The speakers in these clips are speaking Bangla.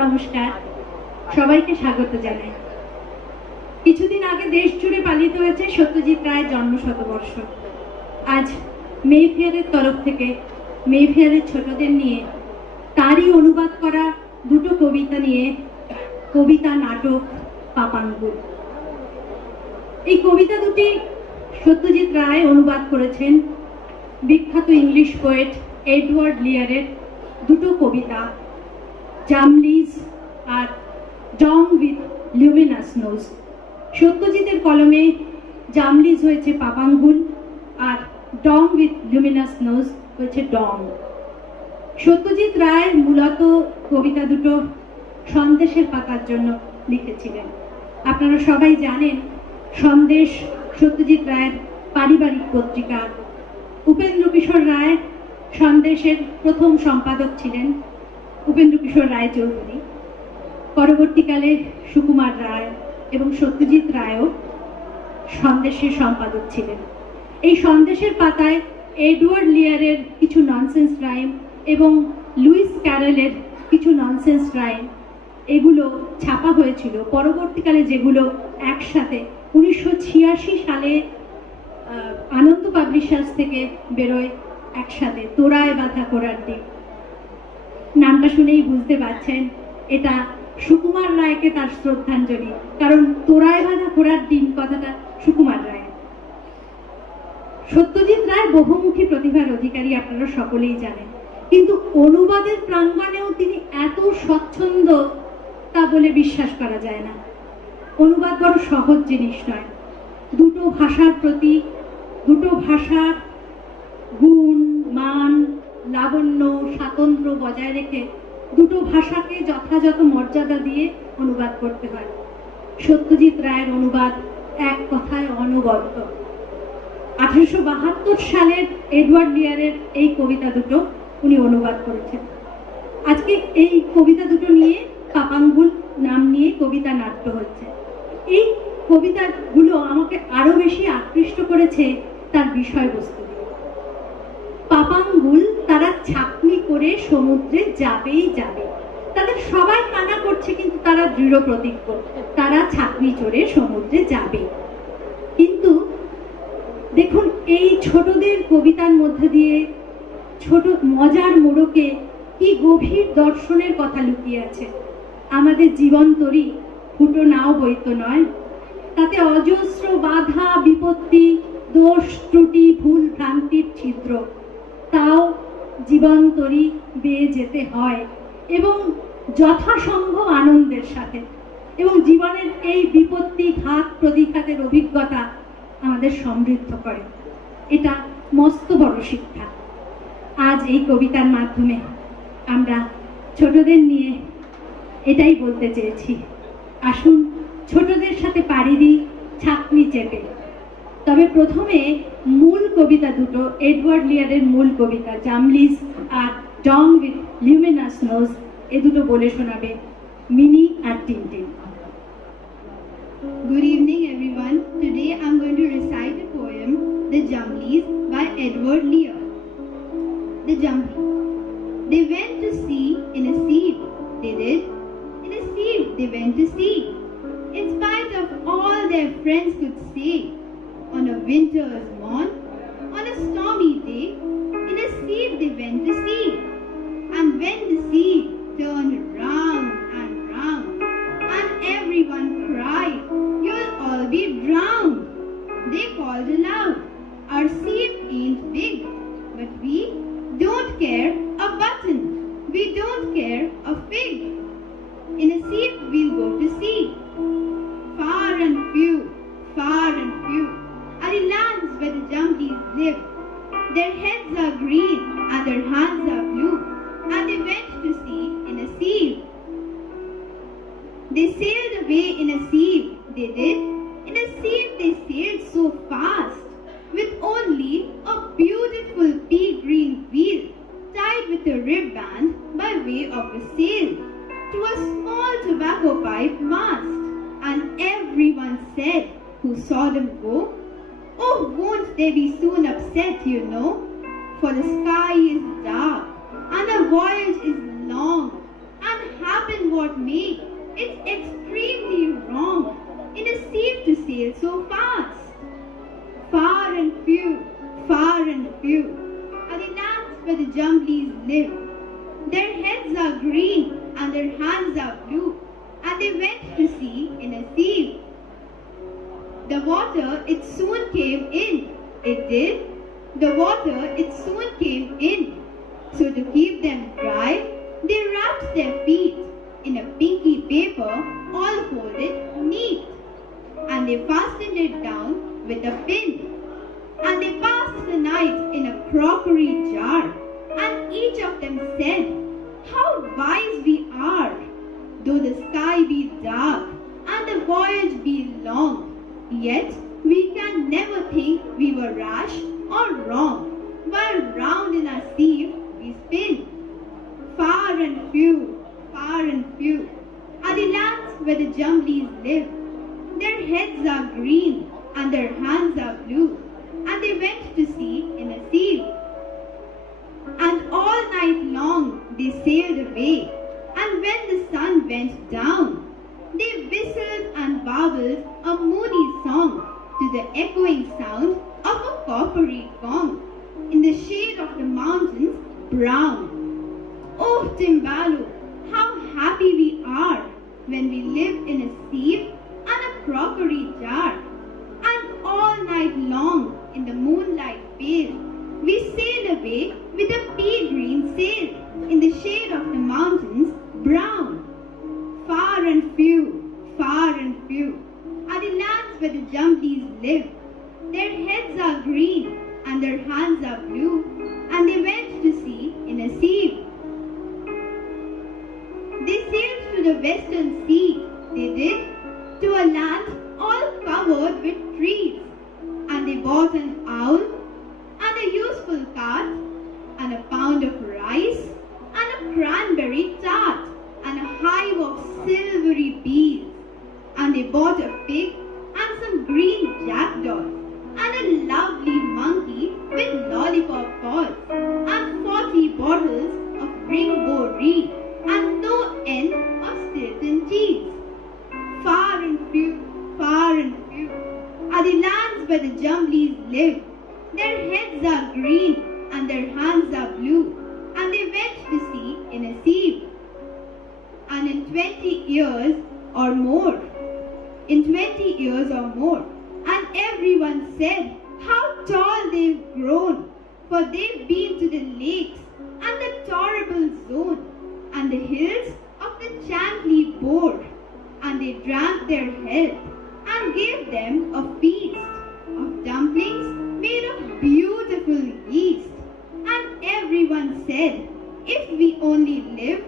নমস্কার, সবাইকে স্বাগত জানাই। কিছুদিন আগে দেশ জুড়ে পালিত হয়েছে সত্যজিৎ রায়ের জন্ম শতবর্ষ। আজ মেফেয়ারের তরফ থেকে মেফেয়ারের ছোটদের নিয়ে তারই অনুবাদ করা দুটো কবিতা নিয়ে কবিতা নাটক পাপাঙ্গুল। এই কবিতা দুটি সত্যজিৎ রায় অনুবাদ করেছেন বিখ্যাত ইংলিশ পোয়েট এডওয়ার্ড লিয়ারের দুটো কবিতা, জামলিজ আর ডং উইথ লুমিনাস নোজ। সত্যজিতের কলমে জামলিজ হয়েছে পাপাঙ্গুল আর ডং উইথ লুমিনাস নোজ হয়েছে ডং। সত্যজিৎ রায় মূলত কবিতা দুটো সন্দেশের পাতার জন্য লিখেছিলেন। আপনারা সবাই জানেন সন্দেশ সত্যজিৎ রায়ের পারিবারিক পত্রিকা। উপেন্দ্র কিশোর রায় সন্দেশের প্রথম সম্পাদক ছিলেন, উপেন্দ্র কিশোর রায় চৌধুরী। পরবর্তীকালে সুকুমার রায় এবং সত্যজিৎ রায়ও সন্দেশের সম্পাদক ছিলেন। এই সন্দেশের পাতায় এডওয়ার্ড লিয়ারের কিছু ননসেন্স রাইম এবং লুইস ক্যারলের কিছু ননসেন্স রাইম এগুলো ছাপা হয়েছিল। পরবর্তীকালে যেগুলো একসাথে 1986 সালে আনন্দ পাবলিশার্স থেকে বেরোয় একসাথে, তোরায় বাঁধা ঘোড়ার ডিম। নামটা শুনেই বুঝতে পারছেন এটা সুকুমার রায়কে তার শ্রদ্ধাঞ্জলি, কারণ তোরায় বাঁধা ঘোড়ার ডিম কথাটা সুকুমার রায়। সত্যজিৎ রায় বহুমুখী প্রতিভার অধিকারী, আপনারা সকলেই জানেন, কিন্তু অনুবাদের প্রাঙ্গণেও তিনি এত স্বচ্ছন্দ তা বলে বিশ্বাস করা যায় না। অনুবাদ বড় সহজ জিনিস নয়। দুটো ভাষার প্রতি, দুটো ভাষার গুণ, মান, লাবণ্য, স্বাতন্ত্র্য বজায় রেখে দুটো ভাষাকে যথাযথ মর্যাদা দিয়ে অনুবাদ করতে হয়। সত্যজিৎ রায়ের অনুবাদ এক কথায় অনবদ্য। 1872 সালের এডওয়ার্ড লিয়ারের এই কবিতা দুটো উনি অনুবাদ করেছেন। আজকে এই কবিতা দুটো নিয়ে পাপাঙ্গুল নাম নিয়ে কবিতা নাট্য হচ্ছে। এই কবিতাগুলো আমাকে আরো বেশি আকৃষ্ট করেছে তার বিষয়বস্তু। পাপাঙ্গুল তারা ছাকনি করে সমুদ্রে যাবেই যাবে, তাদের সবাই কানা করছে কিন্তু তারা দৃঢ় প্রতিজ্ঞ, তারা ছাকনি চড়ে সমুদ্রে যাবে। কিন্তু দেখুন এই ছোটদের কবিতার মধ্যে দিয়ে ছোট মজার মোড়কে কি গভীর দর্শনের কথা লুকিয়ে আছে। আমাদের জীবন তরী ফুটো নাও বইতো নয়, তাতে অজস্র বাধা বিপত্তি, দোষ ত্রুটি, ভুল ভ্রান্তির ছিদ্র, তাও জীবন তরী বেয়ে যেতে হয় এবং যথাসম্ভব আনন্দের সাথে। এবং জীবনের এই বিপত্তি ঘাত প্রতিঘাতের অভিজ্ঞতা আমাদের সমৃদ্ধ করে। এটা মস্ত বড় শিক্ষা। আজ এই কবিতার মাধ্যমে আমরা ছোটদের নিয়ে এটাই বলতে চেয়েছি, আসুন ছোটদের সাথে পাড়ি দিই ছাকনি চেপে। তবে প্রথমে মূল কবিতা দুটো, এডওয়ার্ড লিয়ারের মূল কবিতা জামলিস আর ডং উইথ লুমিনাস নোজ, এ দুটো বলে শোনাবে mini R Tintin. Good evening everyone. Today I'm going to recite a poem, The Jumblies by Edward Lear. The Jumblies. They went to sea in a sieve, they did. In a sieve they went to sea. In spite of all their friends could say, on a winter's morn, on a stormy day, in a sieve they went to sea. And when the sea turned round and round, and everyone cried, "You'll all be drowned," they called aloud, "Our sieve ain't big, but we don't care a button and their hands are blue, and they went to sea in a sieve. They sailed away in a sieve, they did. In a sieve they sailed so fast, with only a beautiful pea green wheel tied with a ribband by way of a sail to a small tobacco pipe mast. And everyone said, who saw them go, "Oh, won't they be soon upset, you know? For the sky is dark, and the voyage is long, and happen what may, it's extremely wrong in a sieve to sail so fast." Far and few are the lands where the Jumblies live. Their heads are green and their hands are blue, and they went to sea in a sieve. The water, it soon came in. It did. The water, it soon came in. So to keep them dry, they wrapped their feet in a pinky paper, all folded neat. And they fastened it down with a pin. And they passed the night in a crockery jar. And each of them said, "How wise we are! Though the sky be dark and the voyage be long, yet we can never think we were rash or wrong, while round in our sieve we spin." Far and few are the lands where the Jumblies live. Their heads are green and their hands are blue, and they went to sea in a sieve. And all night long they sailed away, and when the sun went down, they whistled and warbled a moody song to the echoing sound of a coppery gong in the shade of the mountains brown. Oh, Timbalu, how happy we are when we live in a sieve and a crockery jar, and all night long in the moonlight pale, we sail away with a pea green sail in the shade of the mountains brown. Far and few are the lands where the Jumblies live. Their heads are green and their hands are blue, and they went to sea in a sieve. They sailed to the western sea, they did, to a land all covered with trees, and they bought an owl, and a useful cart, and a pound of rice, and a cranberry tart, and a hive of silvery bees, and they bought a pig, and some green jackdaws, and a lovely monkey with lollipop paws, and 40 bottles of rainbow reed, and no end of Stilton cheese. Far and few are the lands where the Jumblies live. Their heads are green and their hands are blue, and they went to sea in a sieve. And in 20 years or more, and everyone said, "How tall they've grown, for they've been to the lakes and the Torrible Zone and the hills of the Chantley Board, and they drank their health and gave them a feast of dumplings made of beautiful yeast." And everyone said, "If we only live,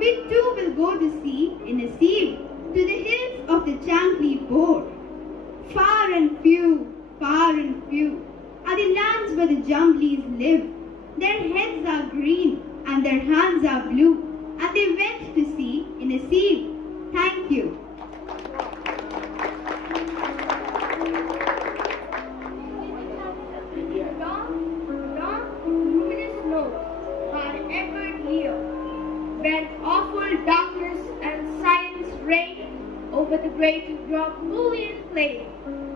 we too will go to sea in a sieve to the hills of the Chantley Board." Far and few are the lands where the Jumblies live. Their heads are green and their hands are blue, and they went to sea in a sieve. Thank you. Long, luminous note by Edward Lear. When awful darkness and silence reign over the great Rockwoolian plain,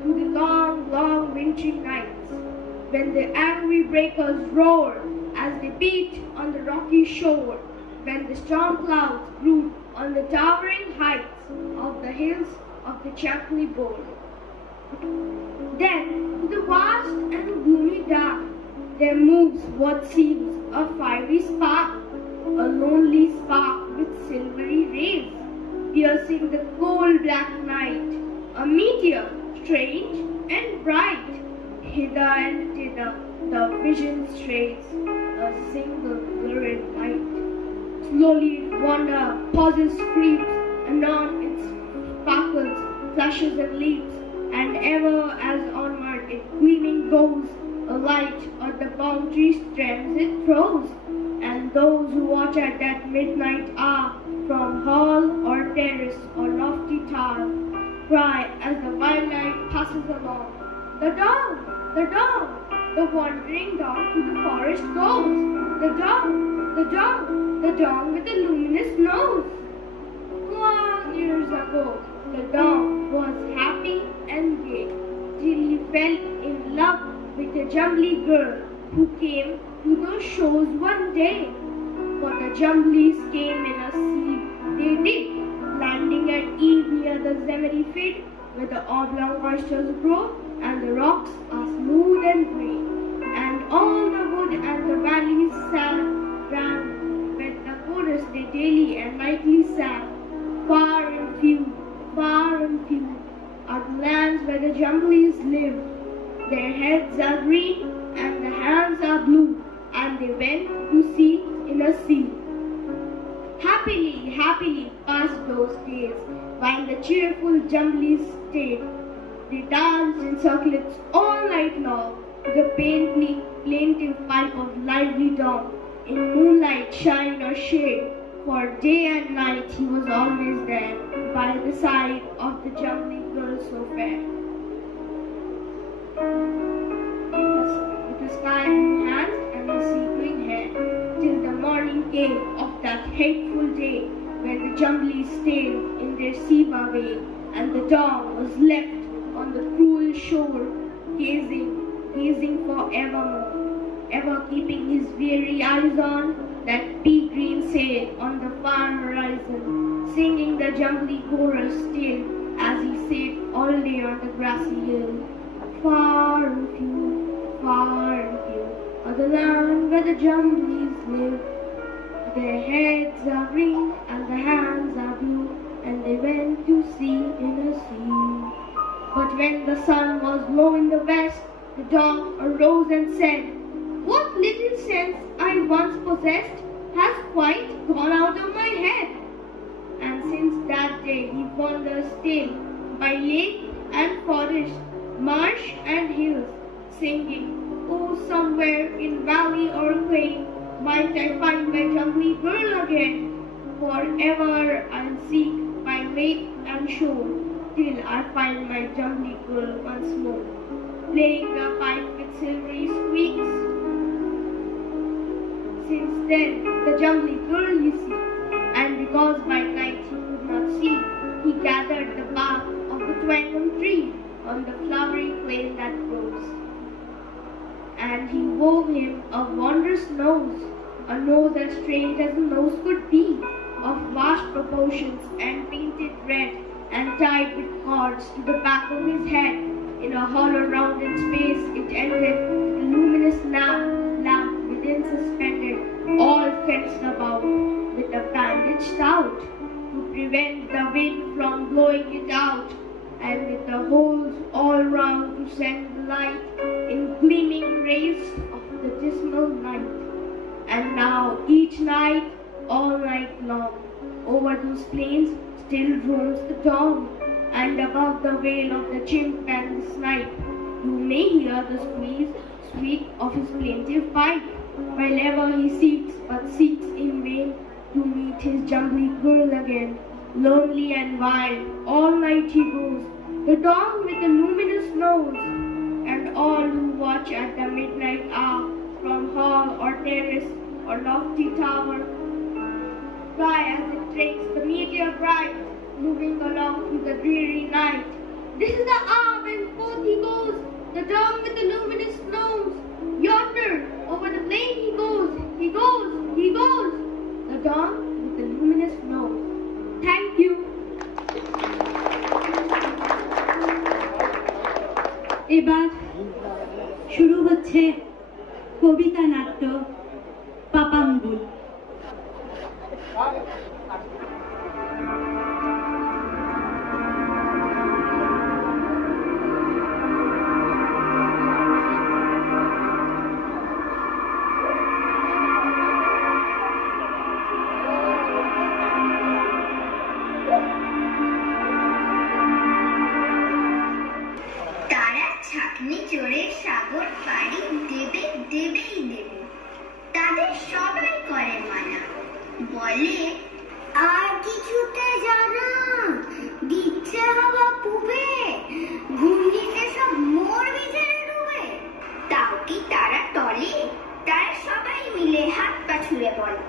through the long wintry nights, when the angry breakers roar as they beat on the rocky shore, when the storm clouds brood on the towering heights of the hills of the Chantley Board. Then, to the vast and gloomy dark, there moves what seems a fiery spark, a lonely spark with silvery rays, piercing the cold black night, a meteor, strange and bright. Hither and thither the vision strays, a single slowly wander, pauses, creeps, anon it sparkles, flashes and leaps, and ever as onward it gleaming goes, a light on the boundary strands it throws, and those who watch at that midnight hour, from hall or terrace or lofty tower, cry as the wild night passes along, "The dog! The dog! The wandering dog to the forest goes! The dog! The dog! The dog with the luminous nose!" Long years ago, the dog was happy and gay till he fell in love with a Jumbly girl who came to those shows one day. For the Jumblies came in a sea, they did, landing at eve near the Zemeri feed, where the oblong oysters grow and the rocks are smooth and grey, and all the wood and the valleys ran with the chorus they daily and nightly sang. Far and few are the lands where the Jumblies live. Their heads are green and the hands are blue, and they went to sea in a sea. Happily, happily passed those days, while the cheerful Jumblies stayed. They danced in circlets all night long, to the faintly plaintive pipe of lively dawn, in moonlight, shine or shade, for day and night he was always there, by the side of the Jumbly girl so fair. With a sky blue hand and a sea green hair, till the morning came of that hateful day, when the Jumblies stayed in their sea-way way, and the dog was left on the cruel shore, gazing forevermore, ever keeping his weary eyes on that pea-green sail on the far horizon, singing the Jumbly chorus still as he sat all day on the grassy hill. Far and few are the land where the Jumblies live. Their heads are green and their hands are blue, and they went to sea in a sea. But when the sun was low in the west, the dog arose and said, "What little sense I once possessed has quite gone out of my head." And since that day he wanders still by lake and forest, marsh and hills, singing, "Oh, somewhere in valley or plain might I find my Jumbly girl again. Forever I'll seek by lake and shore, till I find my Jumbly girl once more, playing the pipe with silvery squeaks." Since then, the Jumbly girl he seeks, and because by night he could not see, he gathered the bark of the twangum tree on the flowery plain that grows. And he wove him a wondrous nose, a nose as strange as a nose could be, of vast proportions and painted red, and tied with cords to the back of his head. In a hollow rounded space it ended, a luminous lamp within suspended, all fenced about with a bandage stout, to prevent the wind from blowing it out, and with the holes all round to send the light in gleaming rays of the dismal night. And now each night, all night long, over those plains still roams the dog, and above the wail of the chimp and the snipe, you may hear the sweet of his plaintive pipe, while ever he seeks in vain to meet his Jumbly girl again. Lonely and wild, all night he goes, the dog with the luminous nose, and all who watch at the midnight hour, from hall or terrace or lofty tower, cry as it tracks the meteor bright, moving along through the dreary night. This is the hour when forth he goes, the dog with the luminous nose. Yonder, over the plain he goes, the dog with the luminous nose. Thank you. এবার শুরু হচ্ছে কবিতা নাট্য পাপাঙ্গুল। বলে, আর কিছুতে জানা দিচ্ছে হাওয়া পুবে, ঘূর্ণিতে সব মোর ভিজে ডুবে। তাও কি তারা টলে? তারা সবাই মিলে হাত পা ছুঁড়ে বলে,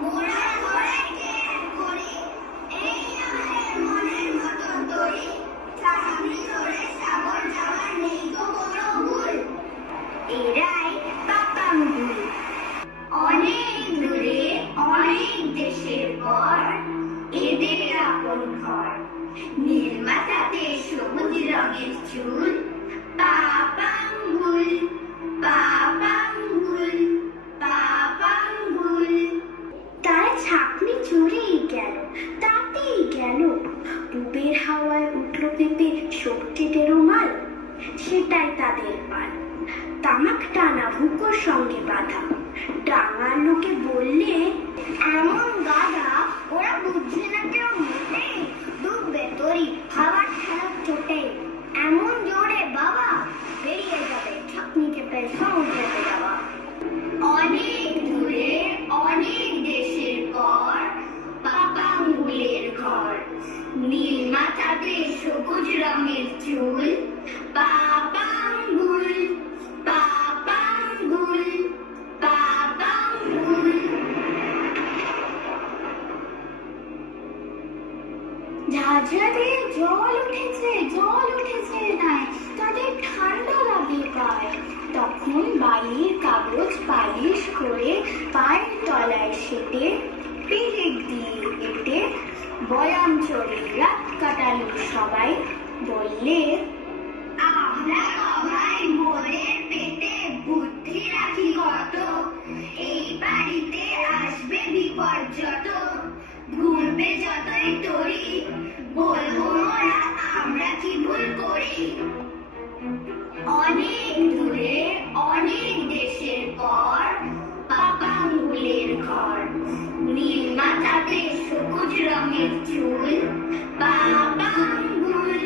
মোরা ধরাইতে করি, এই আমাদের মনের মতন তরি, সামনে ধরে সাগর যাওয়ার নেই তো কোনো ভুল। এরাই পাপাঙ্গুল। অনেক দূরে অনেক দেশের পর এদের আপন ঘর, নীল মাথাতে সবুজ রঙের চুল, পাপাঙ্গুল পাপাঙ্গুল পাপাঙ্গুল। তার ছাকনি চুরেই গেল, তাতেই গেল, পুবের হাওয়ায় উঠল পেঁপে শক্তিতে রুমাল, সেটাই তাদের পাল। তামাক টানা হুকোর সঙ্গে বাঁধা, ডাঙার লোকে বললে, এমন গাধা ওরা বুঝছে না কেউ মোটে, ডুববে তরি হাওয়ার ঠেলার চোটে, এমন জোরে বাবা বেরিয়ে যাবে ছাকনি চেপে সমুদ্রেতে যাওয়া। অনেক দূরে অনেক দেশের পর পাপাঙ্গুলের ঘর, নীল মাথাতে সবুজ রঙের চুল, পাপাঙ্গুল পাপাঙ্গুল পাপাঙ্গুল। ঝাঁঝরা দিয়ে জল উঠেছে নাই, তাদের ঠান্ডা লাগে পায়, তখন বালির কাগজ পালিশ করে পায়ের তলায় সেটে, পেরেক দিয়ে এঁটে বয়াম চড়ে রাত কাটালো সবাই, বললে, আমরা সবাই মোরের পেটে বুদ্ধি রাখি কত, এই বাড়িতে আসবে বিপর্যত, ঘুরবে যতই তরি, বলবো মোরা আমরা কি ভুল করি। অনেক দূরে অনেক দেশের পর পাপাঙ্গুলের ঘর, নীল মাথাতে সবুজ রঙের চুল, পাপাঙ্গুল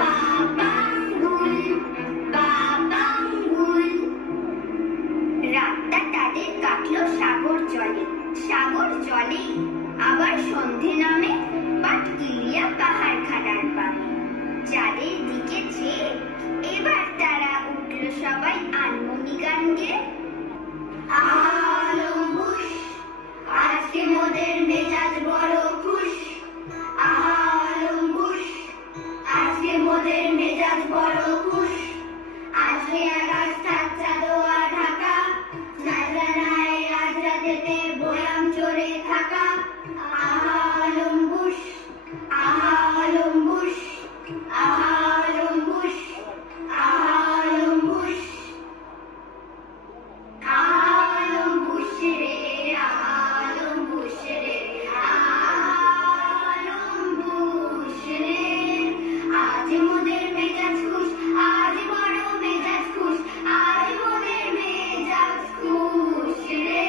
পাপাঙ্গুল পাপাঙ্গুল। রাতটা তাদের কাটলো সাগর জলে, আবার সন্ধে নামে পাটকিলিয়া পাহাড় খানার পানে, চাঁদের দিকে চেয়ে এবার তারা উঠল সবাই আনমনি গান গেয়ে, আলম্বুস আজকে মোদের মেজাজ বড় খুশ, আলম্বুস আজকে মোদের মেজাজ বড় খুশ, আজকে আকাশ থাকছে দোয়া ঢাকা, নাজরানায় আজ রাতেতে বয়াম চড়ে থাকা, আলম্বুস আলম্বুস আলম্বুস আলম্বুস আলম্বুস রে আলম্বুস রে আলম্বুস রে। আজ মোদের মেজাজ খুশ, আজ বড় মেজাজ খুশ, আজ মোদের মেজাজ খুশ রে,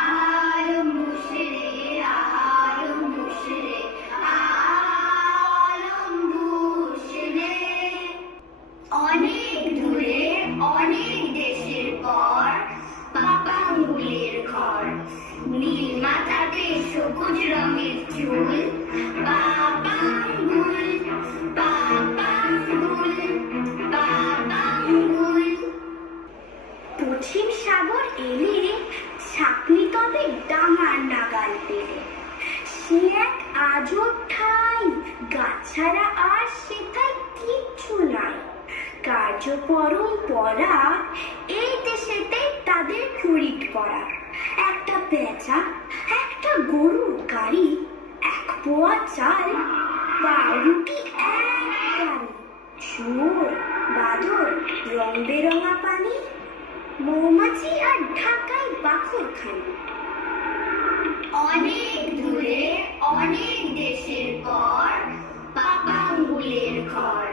আলম্বুস রে আলম্বুস রে আলম্বুস রে। অনেক দূরে অনেক দেশের পর পাপাঙ্গুলের ঘর, নীল মাথাতে সবুজ রঙের চুল, পাপাঙ্গুল পাপাঙ্গুল পাপাঙ্গুল। পশ্চিম সাগর এলে ছাকনি তবে ডাঙার নাগাল পেলে, সে এক আজব ঠাই, গাছাড়া আর সেথায় কিচ্ছু নাই, কার্যপরম পরা এই দেশেতে তাদের ফরিদ করা, একটা পেঁচা একটা গরুর গাড়ি, এক পোয়া চাল, পাউরুটি এক গাড়ি, চোর বাদর রং বেরঙা পানি, মৌমাছি আর ঢাকায় বাখরখানি। অনেক দূরে অনেক দেশের পর পাপাঙ্গুলের ঘর,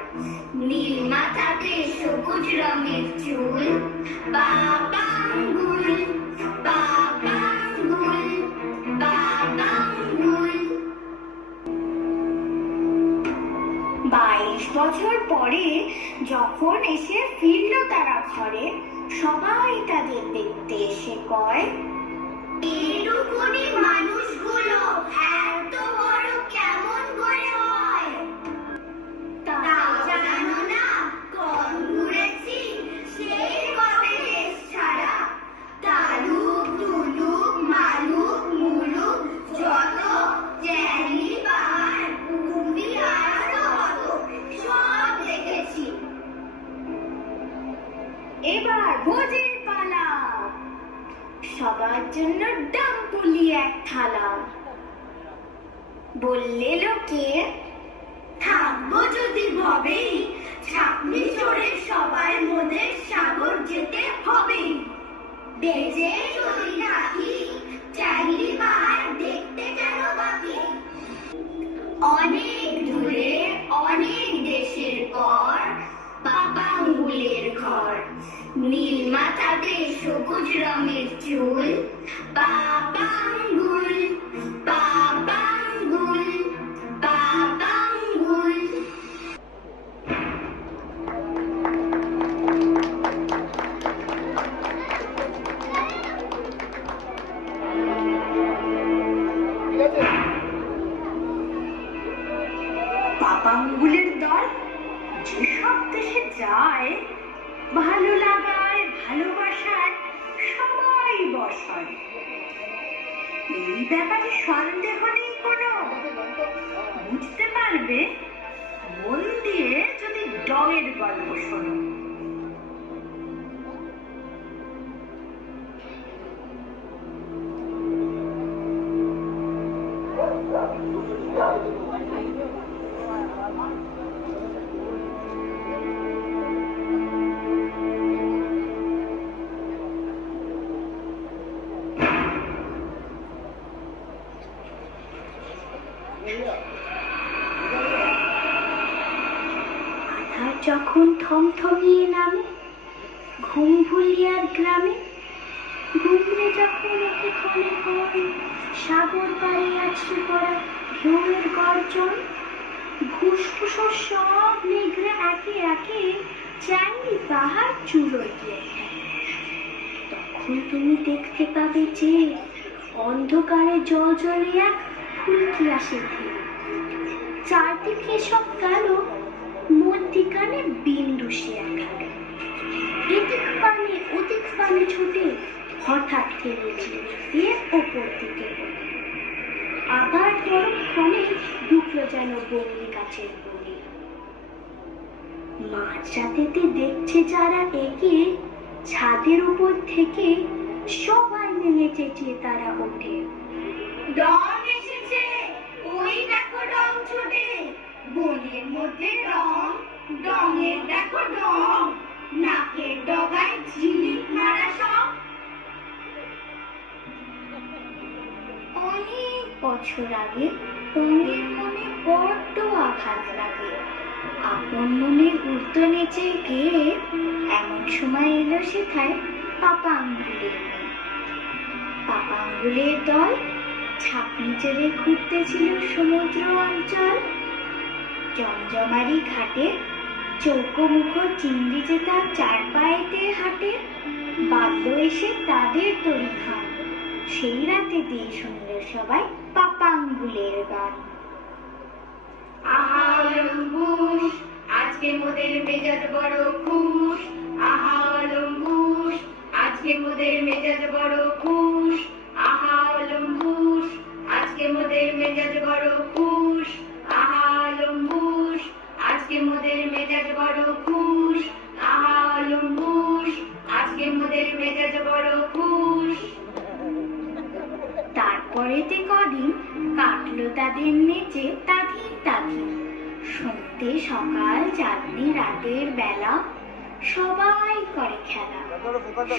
নীল মাথাতে সবুজ রঙের চুল, পাপাঙ্গুল পাপাঙ্গুল পাপাঙ্গুল। 22 বছর পরে যখন এসে ফিরল তারা ঘরে, সবাই তাদের দেখতে এসে কয়, এরকমই মানুষগুলো এত বড় কেমন করে হয়? তা জানো না, কম ঘুরেছি সেই কবে দেশ ছাড়া। তালুক টুলুক মালুক মুলুক যত জ্যানি পাহাড় কুম্ভি আরো কত সব দেখেছি। এবার ভোজের পালা, সবার জন্য ডাম্পুলি এক থালা। বললে লোকে থাকবো যদি ভবেই, ছাপনি চড়ে সবাই মোদের সাগর যেতে হবে। বেজে যদি থাকি চাইলি পাহাড় দেখতে কেন বাকি। অনেক দূরে অনেক দেশের পর পাপাঙ্গুলের ঘর। নীল মাথাতে সবুজ রঙের চুল, পাপাঙ্গুল পাপাঙ্গুল পাপাঙ্গুল। পাপাঙ্গুলের দল যেসব দেশে যায়, ভালো লাগায় ভালোবাসায় সবাই বসায়। এই ব্যাপারে সন্দেহ নেই কোনো, বুঝতে পারবে মন দিয়ে যদি ডগের গল্প শোনো। আধার যখন থমথমিয়ে নামে ঘুম ভুলিয়ার গ্রামে, ঘুমরে যখন ওকে ক্ষণে ক্ষণ সাগর পাড়ে আছে পড়া ঢেউয়ের গর্জন, ঘুসফুসো সব মেঘরা একে একে চাইনি পাহাড় চূড়োয় গিয়ে। তখন তুমি দেখতে পাবে যে অন্ধকারে জল জলে এক ফুলকি আসে ধীরে। চারদিকে সব কালো, মধ্যিখানে বিন্দু সে একারে। এদিক পানে ওদিক পানে ছুটে হঠাৎ থেমে দিয়ে ওপর দিকে ওঠে। আবার পরক্ষণে ঢুকলো যেন বন্দি গাছের বনে। মাঝরাতেতে দেখছে যারা একে, ছাদের উপর থেকে সবাই মিলে চেঁচিয়ে তারা ওঠে, ডং এসেছে, ওই দেখো ডং ছোটে। বনের মধ্যে ডং, ডঙের দেখো ডং, নাকের ডগায় ঝিলিক মারা সব। অনেক বছর আগে ডঙের মনে বড্ড আঘাত লাগে। আপন মনে ঘুরতে নেচে গিয়ে এমন সময় এলো সেথায় পাপাঙ্গুলের মেয়ে। পাপাঙ্গুলের দল ছাপনি চড়ে ঘুরতেছিল সমুদ্র অঞ্চল। জমজমারি ঘাটে চৌকো মুখো চিংড়ি যে তার চার পায়েতে হাঁটে, বাদ্য এসে তাদের তরি খান। সেই রাতে দিয়ে শুনল সবাই পাপাঙ্গুলের গান। আহা লম্বুস, আজকে মোদের মেজাজ বড় খুশ। আহা লম্বুস, আজকে মোদের মেজাজ বড় খুশ। আহা লম্বুস, আজকে মোদের মেজাজ বড় খুশ। আহা লম্বুস, আজকে মোদের মেজাজ বড় খুশ। আহা লম্বুস, আজকে মোদের মেজাজ বড় খুশ। তারপরেতে কদিন কাটলো তাদের নেচে তাধিন তাধিন। সন্ধ্যে সকাল চাঁদনি রাতের বেলা সবাই করে খেলা,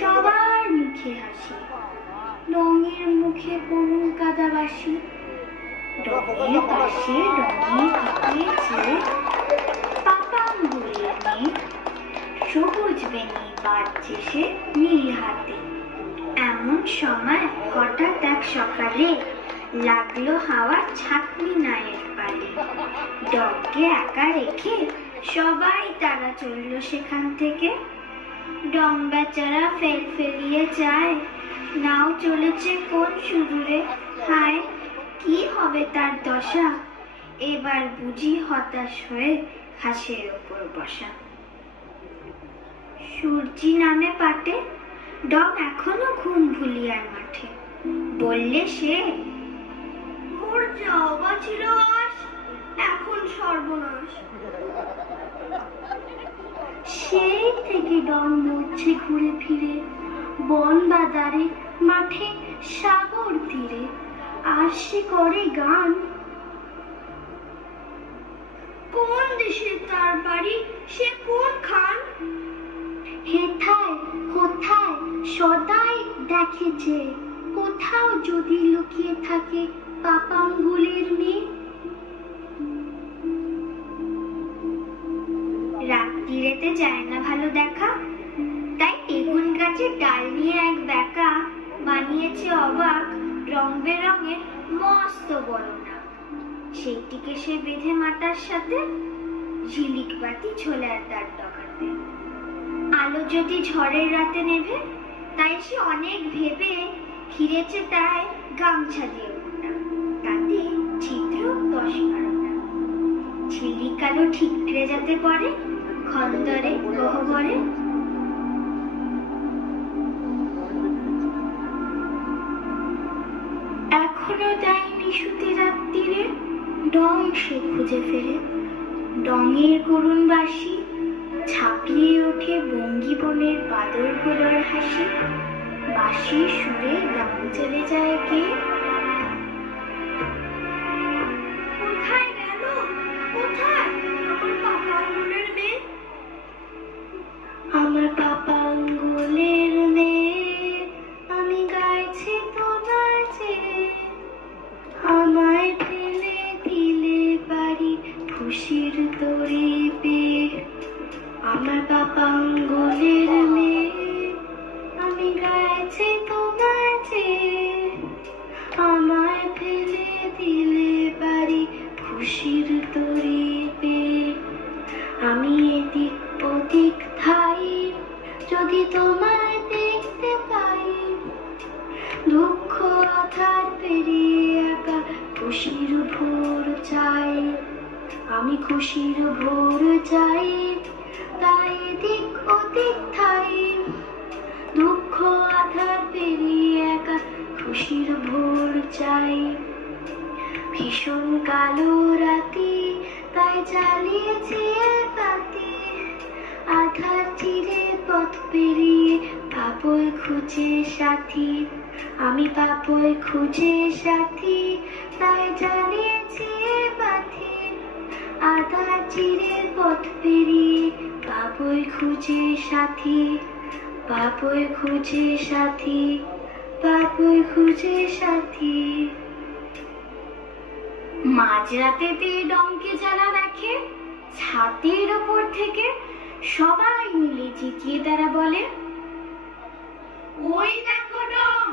সবার মুখে হাসি। ডঙের মুখে করুণ কাদাবাসি, ডঙের পাশে ডঙে কাটিয়েছে পাপাঙ্গুলের মেয়ে। সবুজ বেনি বাজছে সে নীল হাতে। এমন সময় হঠাৎ এক সকালে লাগলো হাওয়ার ছাতনি নায়ের পালে। ডগকে একা রেখে সবাই তারা চললো সেখান থেকে। ডং বেচারা ফেলিয়ে যায়, নাও চলেছে কোন সুদূরে, হায় কি হবে তার দশা, এবার বুঝি হতাশ হয়ে ঘাসের ওপর বসা। সূর্যি নামে পাটে, ডং এখনো ঘুম ভুলিয়ার মাঠে, বললে সে মোর যাওয়া ছিল আজ, এখন সর্বনাশ। সেই থেকে ডং মরছে ঘুরে ফিরে, বন বাদারে মাঠে সাগর তীরে, আর সে করে গান। কোন দেশে তার বাড়ি, সে কোন খান, হেথায় কোথায় সদাই দেখে যে, কোথাও যদি লুকিয়ে থাকে পাপাঙ্গুলের মেয়ে। রাত্রিরেতে যায় না ভালো দেখা, তাই টেগুন গাছের ডাল নিয়ে এক ব্যাকা বানিয়েছে অবাক রং বেরঙের মস্ত বড় নাক। সেইটিকে সে বেঁধে মাটার সাথে, ঝিলিক বাতি ঝোলার তার ডগাতে। আলো যদি ঝড়ের রাতে নেভে, তাই সে অনেক ভেবে ঘিরেছে তাই গামছা দিয়ে মোটা, তাতে ছিদ্র 10-12টা। ঝিলিক আলো ঠিকরে যাতে পড়ে খন্দরে গহ্বরে। এখনো দেয় নিশুতি রাত্রিরে, ডং সে খুঁজে ফেরে। ডঙের করুণ বাসি ছাপিয়ে ওঠে বঙ্গীবনের বাদরগুলোর হাসি, বাঁশির সুরে গ্রাম চলে যায় কে। কোথায় গেল, কোথায় আমার পাপাঙ্গুলের মেয়ে, আমার পাপাঙ্গুলের মেয়ে, আমি গাইছি তোমার চেয়ে, আমায় ফেলে দিলে বাড়ি খুশির তরি পেয়ে। আমার পাপাঙ্গুলের মেয়ে, আমি গাইছি তোমার চেয়ে, আমায় ফেলে দিলে বাড়ি খুশির তরি পেয়ে। আমি এদিক ওদিক ঠাই, যদি তোমায় দেখতে পাই, দুঃখ আঘাত পেরিয়ে একা খুশির ভোর চাই। আমি খুশির ভোর চাই, তাই এদিক ওদিক ঠাই, দুঃখ আঘাত পেরিয়ে একা খুশির ভোর চাই। ভীষণ কালো রাতি, তাই জ্বালিয়েছে বাতি, আধার চিরে পথ পেরিয়ে পাপই খুঁজে সাথী। আমি পাপই খুঁজে সাথী, তাই জ্বালিয়েছি বাতি, আধার চিরে পথ পেরিয়ে পাপই খুঁজে সাথী, পাপই খুঁজে সাথী, পাপই খুঁজে সাথী। মাঝরাতেতে ডংকে যারা দেখে, ছাদের ওপর থেকে সবাই মিলে চেঁচিয়ে তারা বলে, ওই দেখো ডং,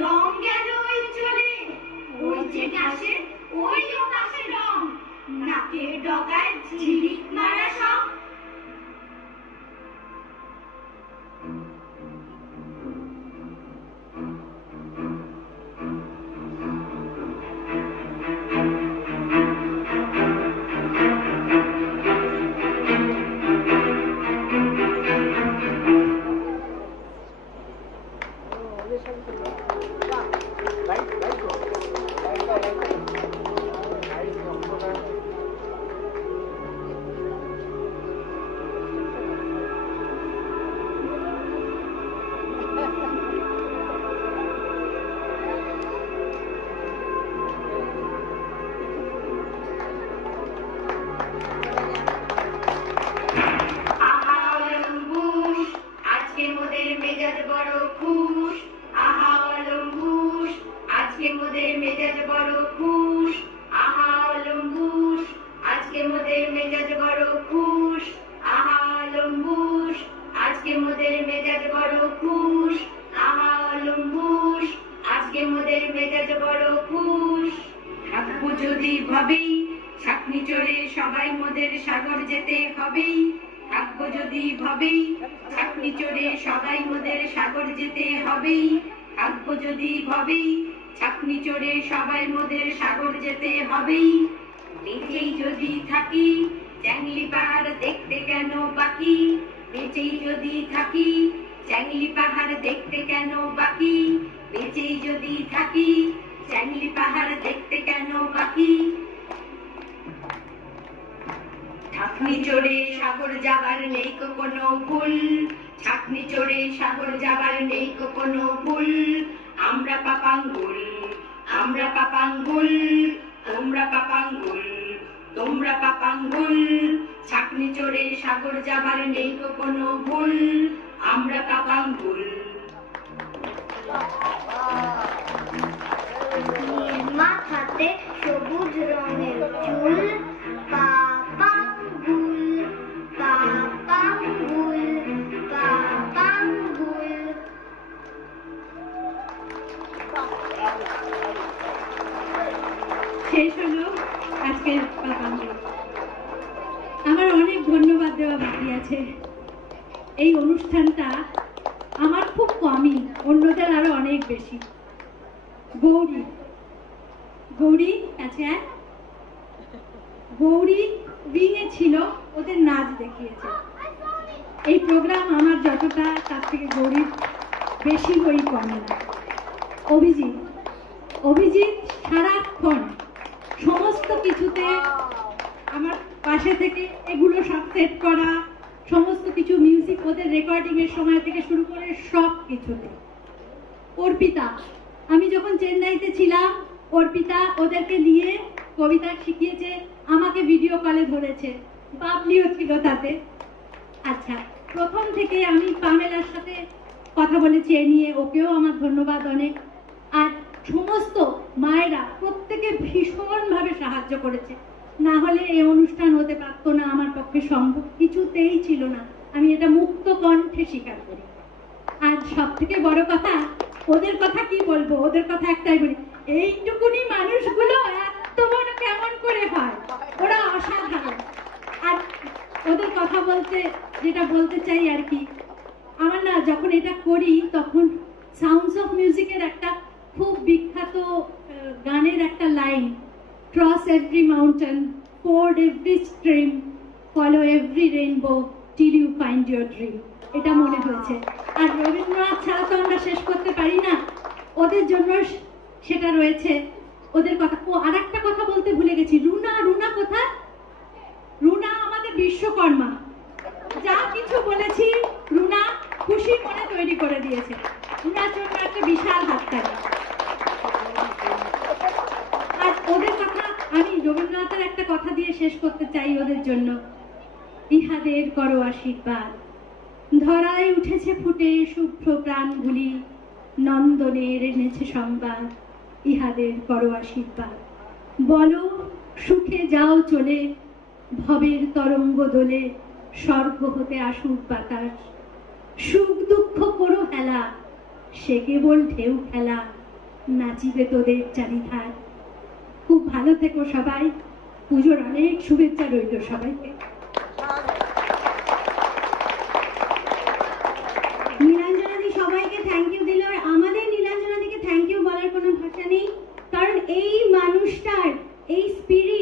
ডং গেল ওই চলে, ওই যে ঘাসে ওই ও পাশে ডং, নাকের ডগায় ঝিলিক মারা সব। থাকবো যদি ভবেই, ছাকনি চড়ে সবাই মোদের সাগর যেতে হবেই। বেঁচেই যদি থাকি, চ্যাংলি পাহাড় দেখতে কেন বাকি? বেঁচেই যদি থাকি, চ্যাংলি পাহাড় দেখতে কেন বাকি? বেঁচেই যদি থাকি, চ্যাংলি পাহাড় দেখতে কেন বাকি? ছাকনি চড়ে সাগর যাবার নেই কো কোনো ভুল, ছাকনি চড়ে সাগর যাবার নেই কো কোনো ভুল। আমরা পাপাঙ্গুল, আমরা পাপাঙ্গুল, তোমরা পাপাঙ্গুল, তোমরা পাপাঙ্গুল। ছাকনি চড়ে সাগর যাবার নেই কো কোনো ভুল, আমরা পাপাঙ্গুল। মাথাতে সবুজ রঙের চুল, পাপাঙ্গুল, পাপাঙ্গুল, পাপাঙ্গুল। শেষ হলো আজকের পাপাঙ্গুল। আমার অনেক ধন্যবাদ দেওয়া বাকি আছে। এই অনুষ্ঠানটা আমার খুব কমই, অন্যদের আরো অনেক বেশি। গৌরী, গৌরী আচ্ছা, গৌরী উইংয়ে ছিল, ওদের নাচ দেখিয়েছে। এই প্রোগ্রাম আমার যতটা, তার থেকে গৌরীর বেশি বই কমে না। অভিজিৎ, অভিজিৎ সারাক্ষণ সমস্ত কিছুতে আমার পাশে থেকে এগুলো সব সেট করা, সমস্ত কিছু মিউজিক ওদের রেকর্ডিং এর সময় থেকে শুরু করে সব কিছুতে। অর্পিতা, আমি যখন চেন্নাইতে ছিলাম, অর্পিতা ওদেরকে নিয়ে কবিতা শিখিয়েছে, আমাকে ভিডিও কলে ধরেছে, বাবলিও ছিল তাতে। আচ্ছা, প্রথম থেকে আমি পামেলার সাথে কথা বলেছি এ নিয়ে, ওকেও আমার ধন্যবাদ অনেক। আর সমস্ত মায়েরা প্রত্যেকে ভীষণভাবে সাহায্য করেছে, না হলে এই অনুষ্ঠান হতে পারতো না, আমার পক্ষে সম্ভব কিছুতেই ছিল না, আমি এটা মুক্ত কণ্ঠে স্বীকার করি। আর সব থেকে বড় কথা, ওদের কথা কি বলবো, ওদের কথা একটাই বলি, এইটুকুনি মানুষগুলো এত বড় কেমন করে হয়, ওরা অসাধারণ। আর ওদের কথা বলতে যেটা বলতে চাই আর কি, আমার না যখন এটা করি তখন সাউন্ডস অফ মিউজিকের একটা খুব বিখ্যাত গানের একটা line, cross every mountain, ford every stream, follow every rainbow till you find your dream, এটা মনে হয়েছে। আর রবীন্দ্রনাথ ছাড়া তো আমরা শেষ করতে পারি না, ওদের জন্য সেটা রয়েছে। ওদের কথা, ও আর একটা কথা বলতে ভুলে গেছি, রুনা, রুনা কোথায়? রুনা আমাদের বিশ্বকর্মা, যা কিছু বলেছি রুনা খুশি মনে তৈরি করে দিয়েছে। রুনার জন্য একটা বিশাল হাততালি। আর ওদের কথা আমি রবীন্দ্রনাথের একটা কথা দিয়ে শেষ করতে চাই ওদের জন্য, ইহাদের করো আশীর্বাদ, ধরায় উঠেছে ফুটে শুভ্র প্রাণগুলি, নন্দনের এনেছে সংবাদ, ইহাদের করো আশীর্বাদ। বলো সুখে যাও চলে, ভবের তরঙ্গ দোলে, স্বর্গ হতে আসুক বাতাস, সুখ দুঃখ করো হেলা, সে কেবল ঢেউ খেলা, নাচিবে তোদের চারিধার। খুব ভালো থেকো সবাই, পুজোর অনেক শুভেচ্ছা রইল সবাইকে। নীলাঞ্জনাদি সবাইকে থ্যাংক ইউ দিল, আর আমাদের নীলাঞ্জনাদিকে থ্যাংক ইউ বলার কোনো ভাষা নেই, কারণ এই মানুষটার এই স্পিরিট